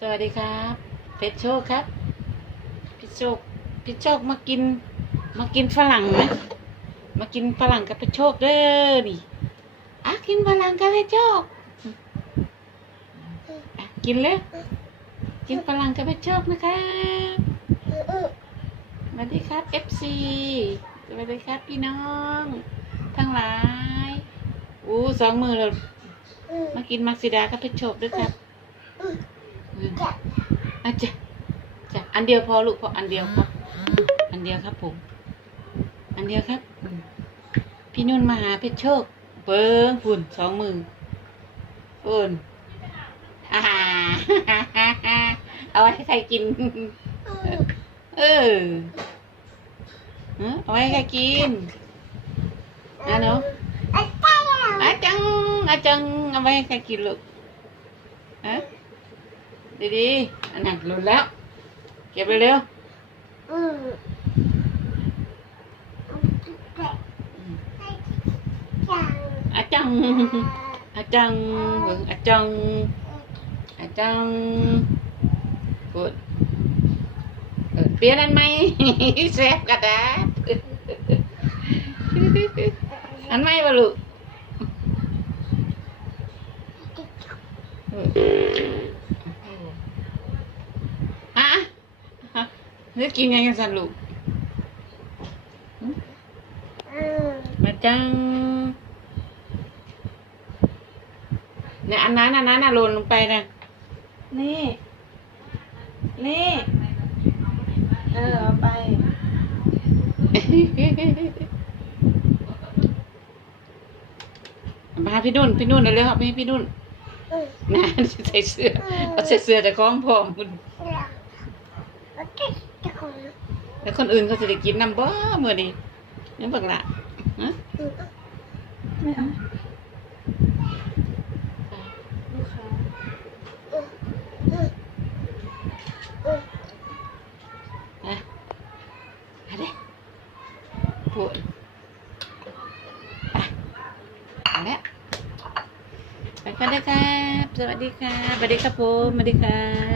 สวัสดีครับเพชรโชคครับพี่โชคพี่โชคมากิน มากินฝรั่งไหมมากินฝรั่งกับพี่โชคเด้อนี่อะกินฝรั่งกับพี่โชคอะกินเลยกินฝรั่งกับพี่โชคนะครับสวัสดีครับ FC สวัสดีครับพี่น้อง ทั้งหลายอู้สองมือเรามากินมักซิดากับพี่โชคด้วยครับ อาจ้ะจ้ะอันเดียวพอลูกพออันเดียวครับ อันเดียวครับผม อันเดียวครับอืมพี่นุ่นมาหาเพชรโชคเบิ้งฝุ่นสองมือฝุ่นอ่าเอาไว้ให้ใครกินเออเออเอาไว้ให้ใครกินนะเนาะอาจังอาจังเอาไว้ให้ใครกินลูกฮะ ดีดีๆ อันนั้นหลุดแล้ว เก็บไปเร็วอาจังอาจังเบิ่งอาจังอาจังกดเออเปลี่ยนอันไหมแซ่บกระดาษอันไหมวะลูกเออฮะฮะ นึกกินไงกันสันลูกมาจังเนี่ยอันนั้นอันนั้นน่ะหล่นลงไปนะนี่ นี่ เออเอาไปมาพี่นุ่นพี่นุ่นเร็วๆครับพี่พี่นุ่นนะใส่เสื้อเอาใส่เสื้อแต่ของพร้อมคุ แล้วคนอื่นเขาจะได้กินน้ำบ่มื้อนี้นี่บักละฮะไม่เอาลูกค้าฮะอะไรพูดไปเอาละไปกันเลยครับสวัสดีครับสวัสดีครับผมสวัสดีครับ